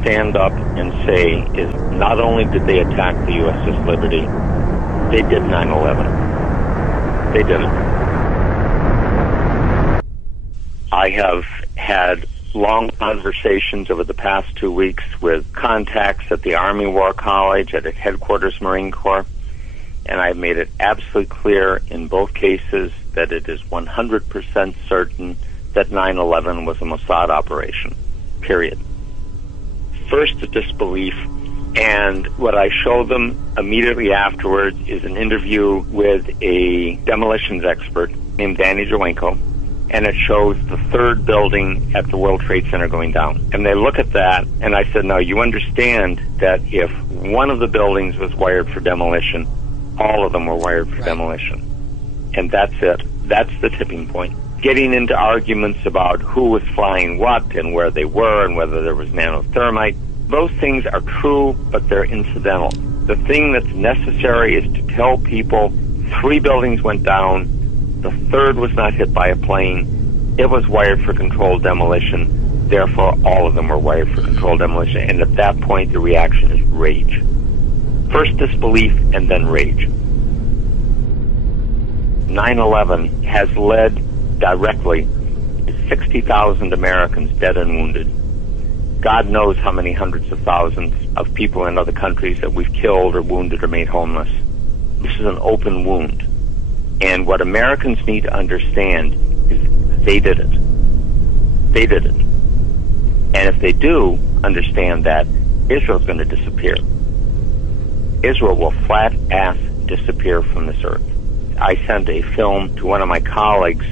stand up and say is not only did they attack the USS Liberty, they did 9/11. They did it. I have had long conversations over the past 2 weeks with contacts at the Army War College, at Headquarters Marine Corps, and I've made it absolutely clear in both cases that it is 100% certain that 9/11 was a Mossad operation, period. First, the disbelief, and what I show them immediately afterwards is an interview with a demolitions expert named Danny Jawenko, and it shows the third building at the World Trade Center going down. And they look at that, and I said, now you understand that if one of the buildings was wired for demolition, all of them were wired for demolition. And that's it. That's the tipping point. Getting into arguments about who was flying what and where they were and whether there was nanothermite, those things are true, but they're incidental. The thing that's necessary is to tell people 3 buildings went down, the third was not hit by a plane, it was wired for controlled demolition, therefore all of them were wired for controlled demolition, and at that point the reaction is rage. First disbelief and then rage. 9/11 has led directly to 60,000 Americans dead and wounded. God knows how many hundreds of thousands of people in other countries that we've killed or wounded or made homeless. This is an open wound. And what Americans need to understand is they did it. They did it. And if they do understand that, Israel's going to disappear. Israel will flat-ass disappear from this earth. I sent a film to one of my colleagues,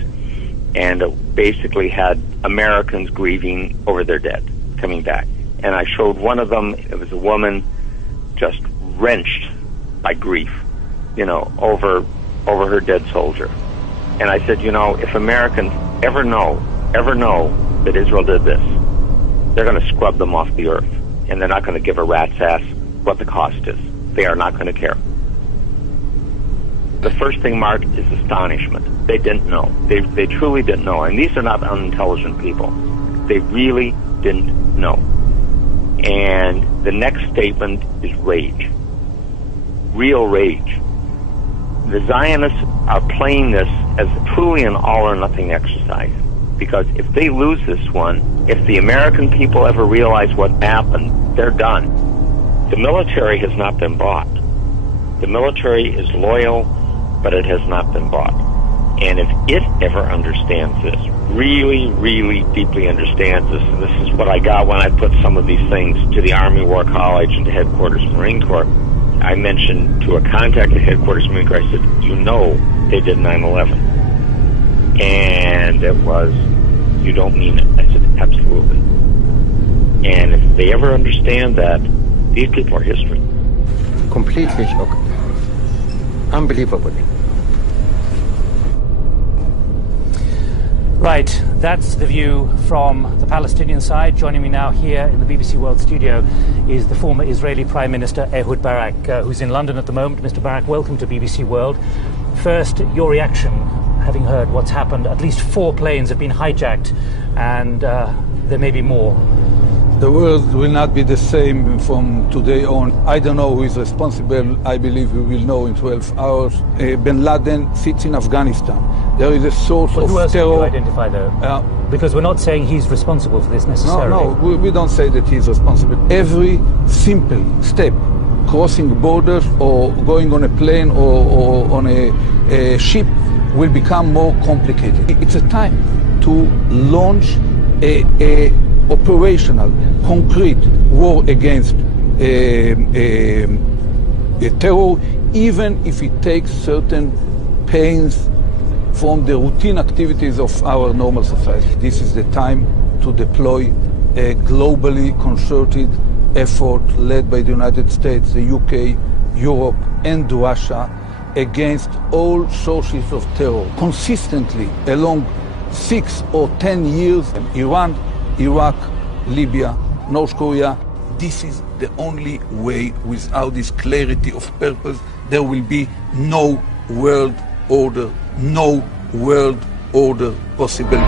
and it basically had Americans grieving over their dead, coming back. And I showed one of them, it was a woman just wrenched by grief, over her dead soldier. And I said, if Americans ever know that Israel did this, they're going to scrub them off the earth. And they're not going to give a rat's ass what the cost is. They are not going to care. The first thing, Mark, is astonishment. They didn't know. They truly didn't know. And these are not unintelligent people. They really didn't know. And the next statement is rage. Real rage. The Zionists are playing this as truly an all-or-nothing exercise. Because if they lose this one, if the American people ever realize what happened, they're done. The military has not been bought. The military is loyal, but it has not been bought. And if it ever understands this, really, really deeply understands this, and this is what I got when I put some of these things to the Army War College and to Headquarters Marine Corps, I mentioned to a contact at Headquarters Marine Corps, I said, they did 9/11. And it was, you don't mean it. I said, absolutely. And if they ever understand that, these people are history. Completely shocked. Unbelievable. Right, that's the view from the Palestinian side. Joining me now here in the BBC World studio is the former Israeli Prime Minister Ehud Barak, who's in London at the moment. Mr. Barak, welcome to BBC World. First, your reaction, having heard what's happened. At least 4 planes have been hijacked, and there may be more. The world will not be the same from today on. I don't know who is responsible. I believe we will know in 12 hours. Bin Laden sits in Afghanistan. There is a source of who else terror. Can you identify, though? Because we're not saying he's responsible for this necessarily. No, we don't say that he's responsible. Every simple step, crossing borders or going on a plane or on a ship, will become more complicated. It's a time to launch a operational, concrete war against terror, even if it takes certain pains from the routine activities of our normal society. This is the time to deploy a globally concerted effort led by the United States, the UK, Europe, and Russia against all sources of terror. Consistently, along 6 or 10 years, Iran, Iraq, Libya, North Korea, this is the only way. Without this clarity of purpose, there will be no world order, no world order possible.